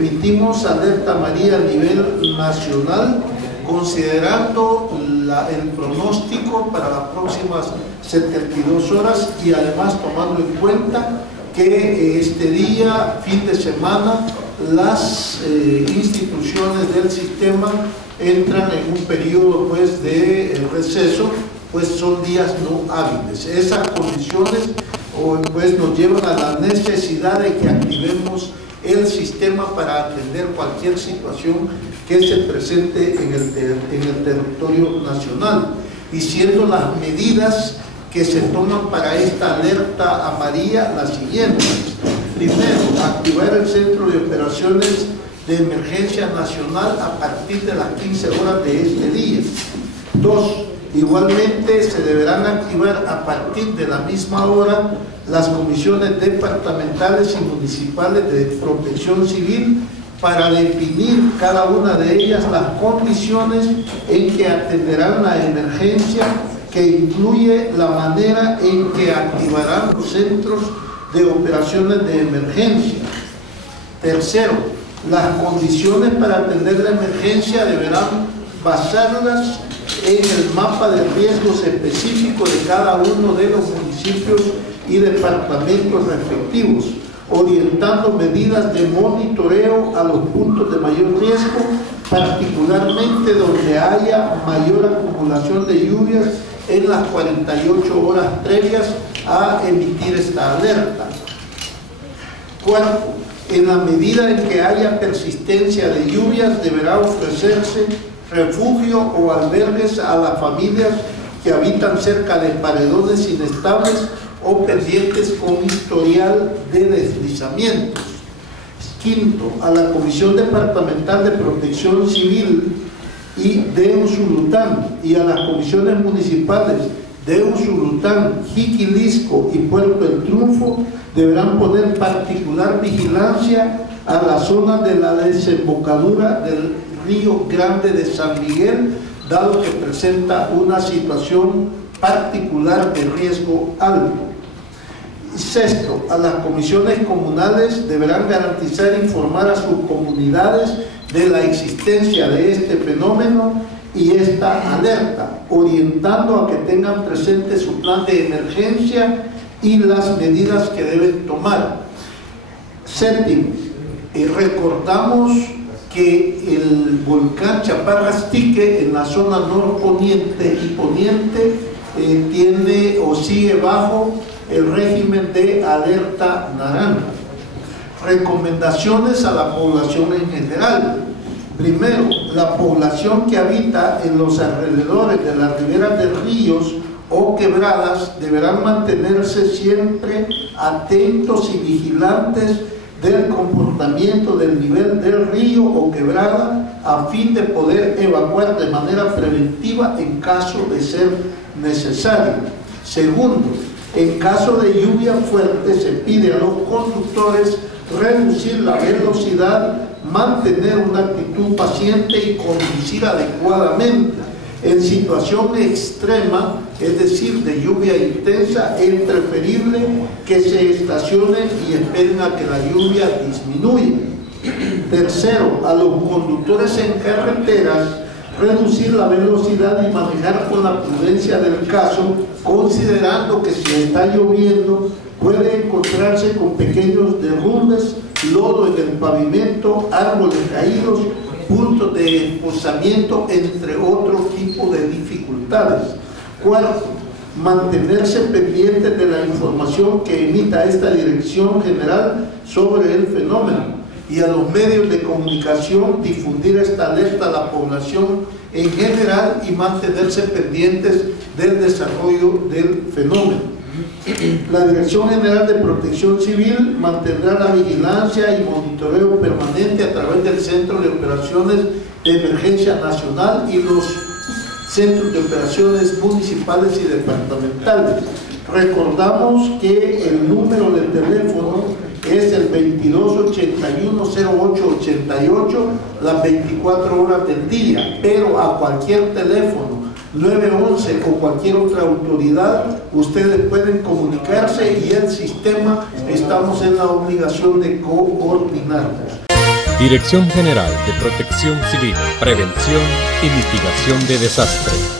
emitimos alerta amarilla a nivel nacional, considerando el pronóstico para las próximas 72 horas y además tomando en cuenta que este día, fin de semana, las instituciones del sistema entran en un periodo pues, de receso, pues son días no hábiles. Esas condiciones pues, nos llevan a la necesidad de que activemos el sistema para atender cualquier situación que se presente en el territorio nacional, y siendo las medidas que se toman para esta alerta amarilla las siguientes. Primero, activar el Centro de Operaciones de Emergencia Nacional a partir de las 15 horas de este día. Dos, igualmente se deberán activar a partir de la misma hora las comisiones departamentales y municipales de protección civil para definir cada una de ellas las condiciones en que atenderán la emergencia, que incluye la manera en que activarán los centros de operaciones de emergencia. Tercero, las condiciones para atender la emergencia deberán basarlas en el mapa de riesgos específico de cada uno de los municipios y departamentos respectivos, orientando medidas de monitoreo a los puntos de mayor riesgo, particularmente donde haya mayor acumulación de lluvias en las 48 horas previas a emitir esta alerta. Cuarto, en la medida en que haya persistencia de lluvias, deberá ofrecerse refugio o albergues a las familias que habitan cerca de paredones inestables o pendientes con historial de deslizamientos. Quinto, a la Comisión Departamental de Protección Civil y de Usulután y a las comisiones municipales de Usulután, Jiquilisco y Puerto El Triunfo deberán poner particular vigilancia a la zona de la desembocadura del Río Grande de San Miguel, dado que presenta una situación particular de riesgo alto. Sexto, a las comisiones comunales deberán garantizar e informar a sus comunidades de la existencia de este fenómeno y esta alerta, orientando a que tengan presente su plan de emergencia y las medidas que deben tomar. Séptimo, recordamos que el volcán Chaparrastique en la zona norponiente y poniente tiene o sigue bajo el régimen de alerta naranja. Recomendaciones a la población en general. Primero, la población que habita en los alrededores de las riberas de ríos o quebradas deberán mantenerse siempre atentos y vigilantes del comportamiento del nivel del río o quebrada a fin de poder evacuar de manera preventiva en caso de ser necesario. Segundo, en caso de lluvia fuerte se pide a los conductores reducir la velocidad, mantener una actitud paciente y conducir adecuadamente. En situación extrema, es decir, de lluvia intensa, es preferible que se estacionen y esperen a que la lluvia disminuya. Tercero, a los conductores en carreteras, reducir la velocidad y manejar con la prudencia del caso, considerando que si está lloviendo puede encontrarse con pequeños derrumbes, lodo en el pavimento, árboles caídos, puntos de posamiento, entre otro tipo de dificultades. Cuarto, mantenerse pendientes de la información que emita esta Dirección General sobre el fenómeno y a los medios de comunicación difundir esta alerta a la población en general y mantenerse pendientes del desarrollo del fenómeno. La Dirección General de Protección Civil mantendrá la vigilancia y monitoreo permanente a través del Centro de Operaciones de Emergencia Nacional y los Centros de Operaciones Municipales y Departamentales. Recordamos que el número de teléfono es el 2281-0888 las 24 horas del día, pero a cualquier teléfono 911 o cualquier otra autoridad ustedes pueden comunicarse y el sistema estamos en la obligación de coordinarnos. Dirección General de Protección Civil, Prevención y Mitigación de Desastres.